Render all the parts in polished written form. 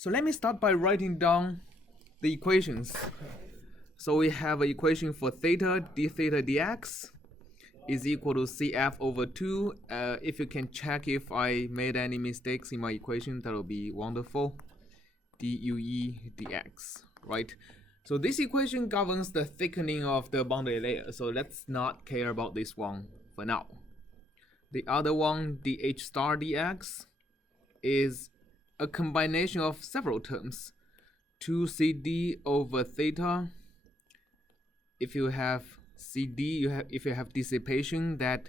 So let me start by writing down the equations. So we have an equation for theta, d theta dx is equal to cf over 2. If you can check if I made any mistakes in my equation, that will be wonderful. due dx, right? So this equation governs the thickening of the boundary layer. So let's not care about this one for now. The other one, dh star dx, is a combination of several terms. 2cd over theta. If you have cd, if you have dissipation, that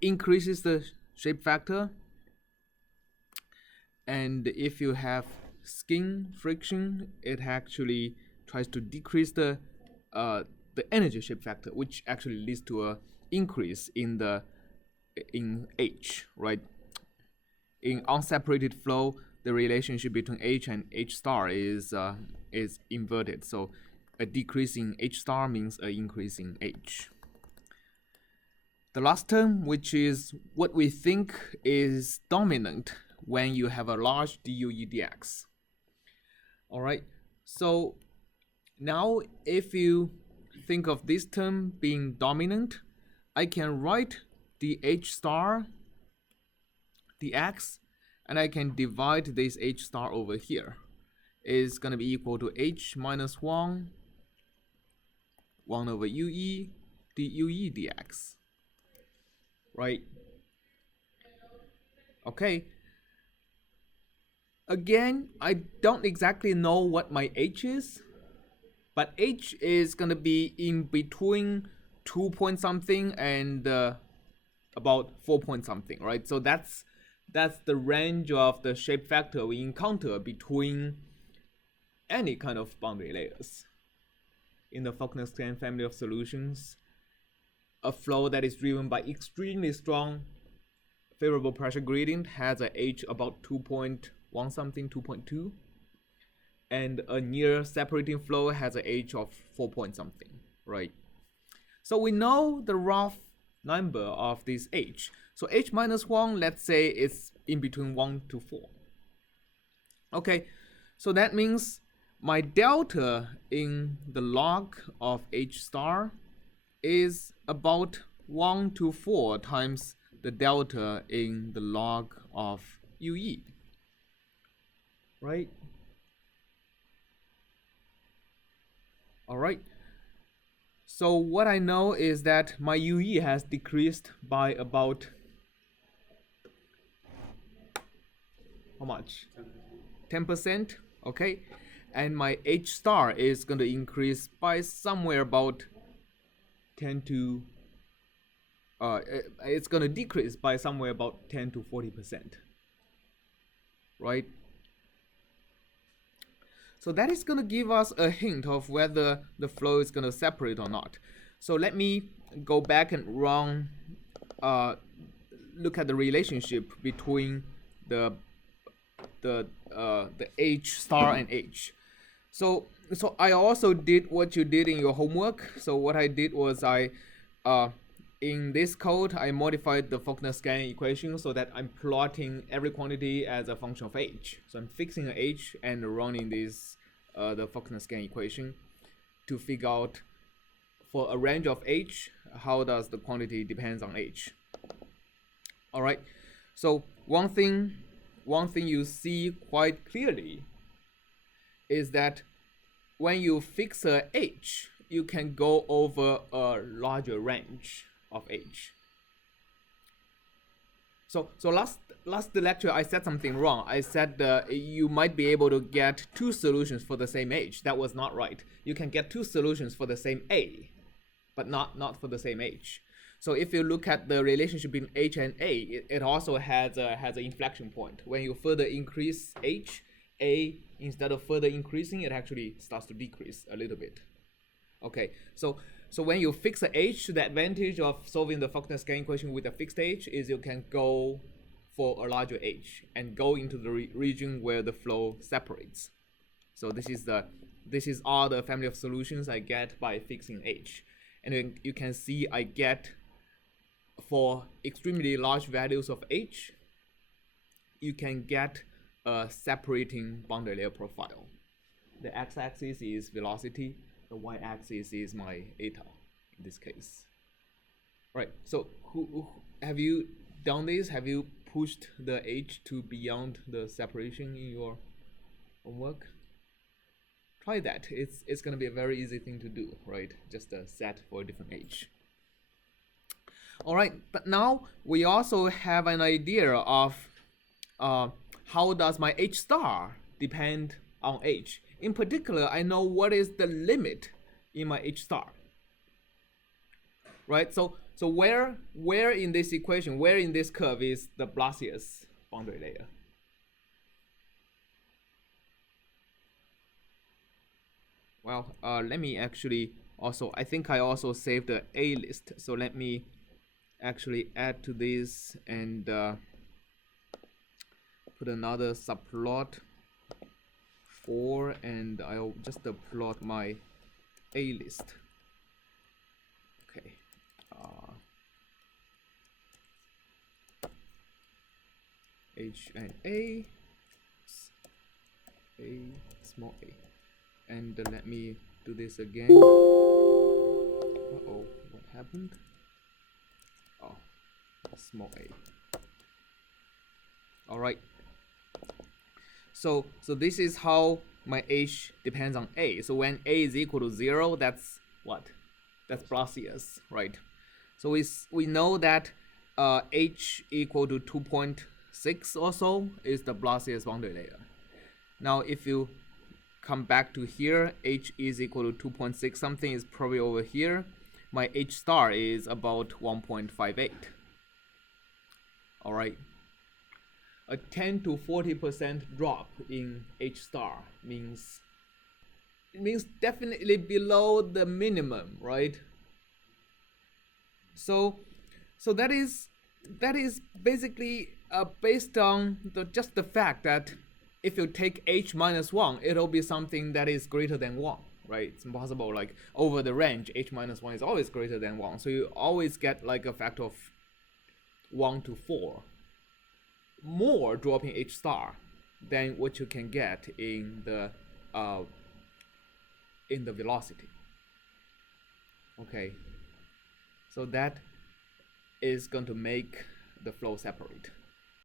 increases the shape factor. And if you have skin friction, it actually tries to decrease the energy shape factor, which actually leads to a increase in H, right? In unseparated flow, the relationship between H and H star is inverted. So a decrease in H star means an increase in H. The last term, which is what we think is dominant when you have a large due dx. All right, so now if you think of this term being dominant, I can write the H star dx, and I can divide this H star over here. Is going to be equal to H minus 1 over UE due dx, right? Okay. Again, I don't exactly know what my H is, but H is going to be in between 2 point something and about 4 point something, right? So that's the range of the shape factor we encounter between any kind of boundary layers. In the Faulkner-Stan family of solutions, a flow that is driven by extremely strong favorable pressure gradient has a H about 2.1 something, 2.2, and a near separating flow has a H of 4 point something, right? So we know the rough number of this H. So H minus 1, let's say it's in between 1 to 4. Okay, so that means my delta in the log of H star is about 1 to 4 times the delta in the log of UE, right? All right. So what I know is that my UE has decreased by about how much? 10%, okay? And my H star is going to increase by somewhere about 10 to it's going to decrease by somewhere about 10 to 40%, right? So that is going to give us a hint of whether the flow is going to separate or not. So let me go back and look at the relationship between the H star and H. So I also did what you did in your homework. So what I did was in this code, I modified the Faulkner-Stan equation so that I'm plotting every quantity as a function of H. So I'm fixing an H and running this the Faulkner-Stan equation to figure out for a range of H, how does the quantity depends on H. All right. So one thing you see quite clearly is that when you fix a H, you can go over a larger range of H. So last lecture I said something wrong. I said you might be able to get 2 solutions for the same H. That was not right. You can get 2 solutions for the same A, but not for the same H. So if you look at the relationship between H and A, it also has an inflection point. When you further increase H, A, instead of further increasing, it actually starts to decrease a little bit. Okay, so when you fix a H, the advantage of solving the Faulkner-Stan equation with a fixed H is you can go for a larger H and go into the region where the flow separates. So this is all the family of solutions I get by fixing H. And then you can see I get, for extremely large values of H, you can get a separating boundary layer profile. The x-axis is velocity, the y-axis is my eta in this case. Right, so have you done this? Have you pushed the h to beyond the separation in your homework? Try that. It's gonna be a very easy thing to do, right? Just set for a different h. All right, but now we also have an idea of how does my h star depend on h. In particular, I know what is the limit in my h star. Right, so where in this equation, where in this curve is the Blasius boundary layer? Well, let me actually also, I think I also saved the A list, so let me actually add to this and put another subplot for, and I'll just plot my A list. Okay. H and A, small a, and let me do this again. Uh-oh, what happened? Oh, small a. All right. So this is how my h depends on a. So when a is equal to 0, that's what? That's Blasius, right? So we know that h equal to 2.6 or so is the Blasius boundary layer. Now if you come back to here, h is equal to 2.6 something is probably over here. My h star is about 1.58. All right. A 10 to 40% drop in h star means definitely below the minimum, right? So that is basically based on just the fact that if you take h minus 1, it'll be something that is greater than 1, right? It's impossible, like over the range, h minus 1 is always greater than 1. So you always get like a factor of 1 to 4 more dropping h star than what you can get in the velocity. Okay, so that is going to make the flow separate.